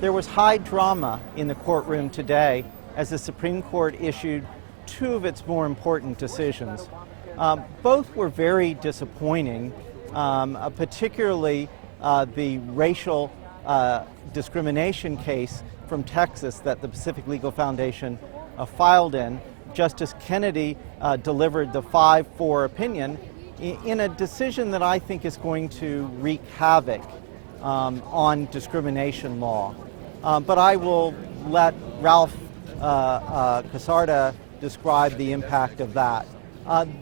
There was high drama in the courtroom today as the Supreme Court issued two of its more important decisions. Both were very disappointing, particularly the racial discrimination case from Texas that the Pacific Legal Foundation filed in. Justice Kennedy delivered the 5-4 opinion in a decision that I think is going to wreak havoc on discrimination law. But I will let Ralph Casarda describe the impact of that.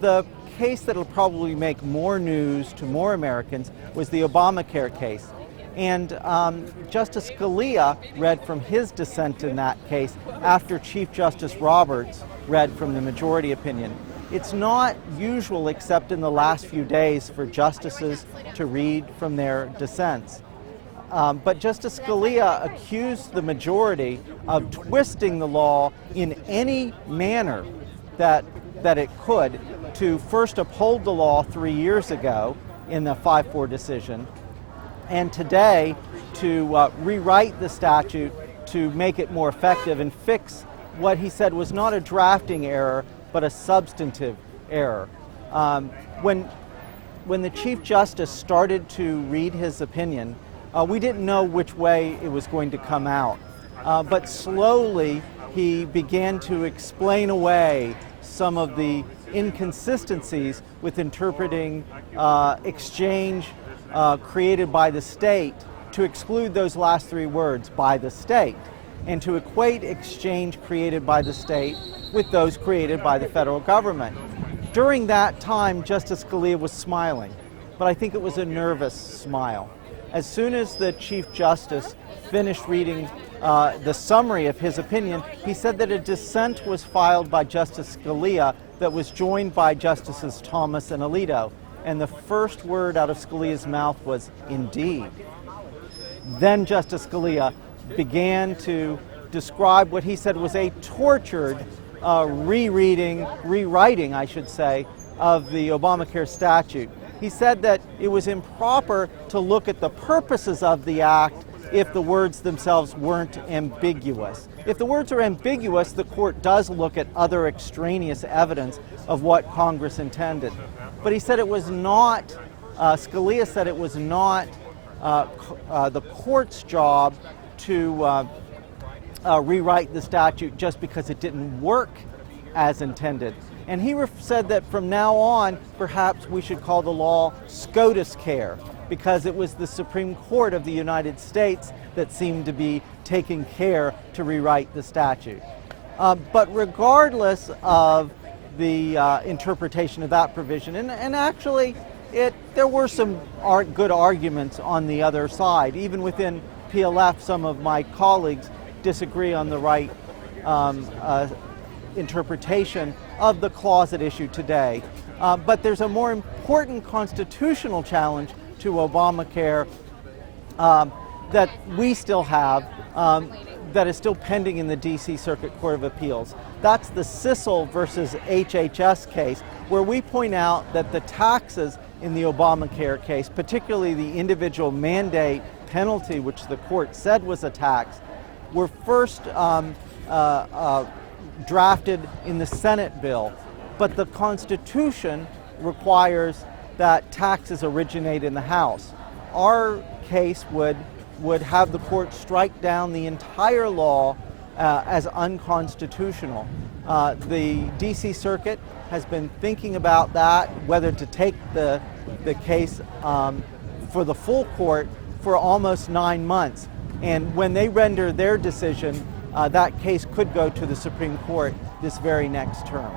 The case that will probably make more news to more Americans was the Obamacare case. And Justice Scalia read from his dissent in that case after Chief Justice Roberts read from the majority opinion. It's not usual, except in the last few days, for justices to read from their dissents. But Justice Scalia accused the majority of twisting the law in any manner that it could to first uphold the law 3 years ago in the 5-4 decision, and today to rewrite the statute to make it more effective and fix what he said was not a drafting error, but a substantive error. When the Chief Justice started to read his opinion, we didn't know which way it was going to come out. But slowly he began to explain away some of the inconsistencies with interpreting exchange created by the state to exclude those last three words, by the state, and to equate exchange created by the state with those created by the federal government. During that time, Justice Scalia was smiling, but I think it was a nervous smile. As soon as the Chief Justice finished reading the summary of his opinion, he said that a dissent was filed by Justice Scalia that was joined by Justices Thomas and Alito. And the first word out of Scalia's mouth was, "indeed." Then Justice Scalia began to describe what he said was a tortured rewriting, I should say, of the Obamacare statute. He said that it was improper to look at the purposes of the act if the words themselves weren't ambiguous. If the words are ambiguous, the court does look at other extraneous evidence of what Congress intended. But he said it was not, Scalia said it was not the court's job to rewrite the statute just because it didn't work as intended. And he said that from now on, perhaps we should call the law SCOTUS care, because it was the Supreme Court of the United States that seemed to be taking care to rewrite the statute. But regardless of the interpretation of that provision, and actually there were some good arguments on the other side. Even within PLF, some of my colleagues disagree on the right interpretation of the clause at issue today. But there's a more important constitutional challenge to Obamacare that we still have, that is still pending in the D.C. Circuit Court of Appeals. That's the Sissel versus HHS case, where we point out that the taxes in the Obamacare case, particularly the individual mandate penalty, which the court said was a tax, were first drafted in the Senate bill. But the Constitution requires that taxes originate in the House. Our case would have the court strike down the entire law as unconstitutional. The D.C. Circuit has been thinking about that, whether to take the case for the full court for almost 9 months. And when they render their decision, that case could go to the Supreme Court this very next term.